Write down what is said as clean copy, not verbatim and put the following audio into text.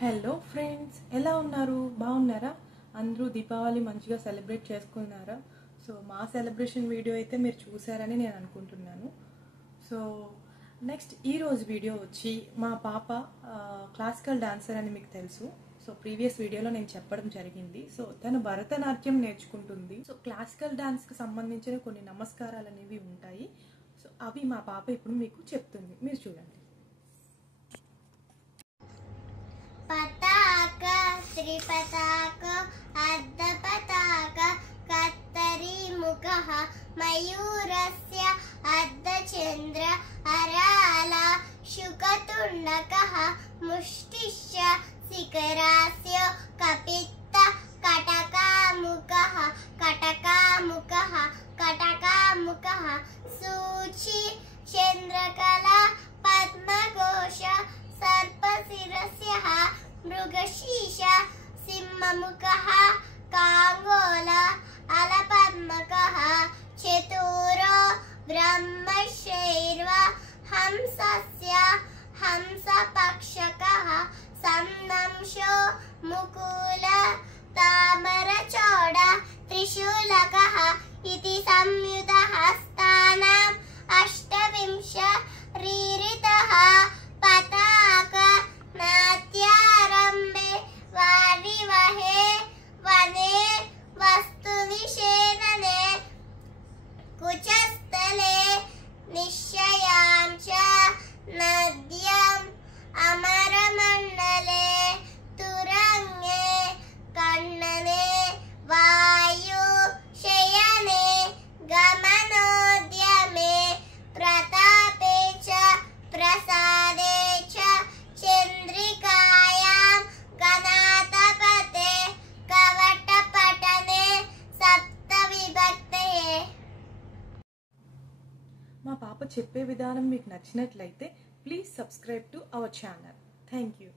Hello friends, ఎలా ఉన్నారు? బాగున్నారా? అందరూ దీపావళి మంచిగా సెలబ్రేట్ చేసుకున్నారా? సో మా సెలబ్రేషన్ వీడియో అయితే మీరు చూసారని నేను అనుకుంటున్నాను. సో నెక్స్ట్ ఈరోజు వీడియో వచ్చి మా పాప క్లాసికల్ డాన్సర్ అని మీకు తెలుసు. సో ప్రీవియస్ వీడియోలో నేను చెప్పడం జరిగింది. సో తను భరతనాట్యం నేర్చుకుంటుంది. సో క్లాసికల్ డాన్స్కి సంబంధించిన కొన్ని నమస్కారాలు అనేవి ఉంటాయి. సో అవి మా పాప ఇప్పుడు మీకు చెప్తుంది, మీరు చూడండి. పతాక త్రిపతాక అర్ధపతాక కత్తరీ ముఖః మయూరస్య అర్ధచంద్ర అరాల శుకతుండకః ముష్టిశ్చ శిఖరాస్య కపిత్త కటకాముఖః కటకాముఖః కటకాముఖః సూచి చంద్రకళా పద్మఘోష सर्पशिरस्यः मृगशीर्ष सिंहमुखः काङ्गोल अलपद्मकः चतुरो ब्रह्मशैर्व हंसस्य हंसपक्षकः संदंशो मुकुल तामरचोड त्रिशूलकः इति संयुतहस्तानाम् अष्टविंश रीरितः पताक नाट्यारम्भे वारिवहे वने वस्तुविषेदने कुचस्थले निश्चयां च नद्यम् अमरमण्डले तुरङ्गे कण्डने वायु शयने गमनोद्यमे प्रतापे च प्रसादे च चंद्रिकायां गणातपते कवटपटने सप्तविभक्ते. మా పాప చెప్పే విధానం మీకు నచ్చినట్లయితే please subscribe to our channel. Thank you.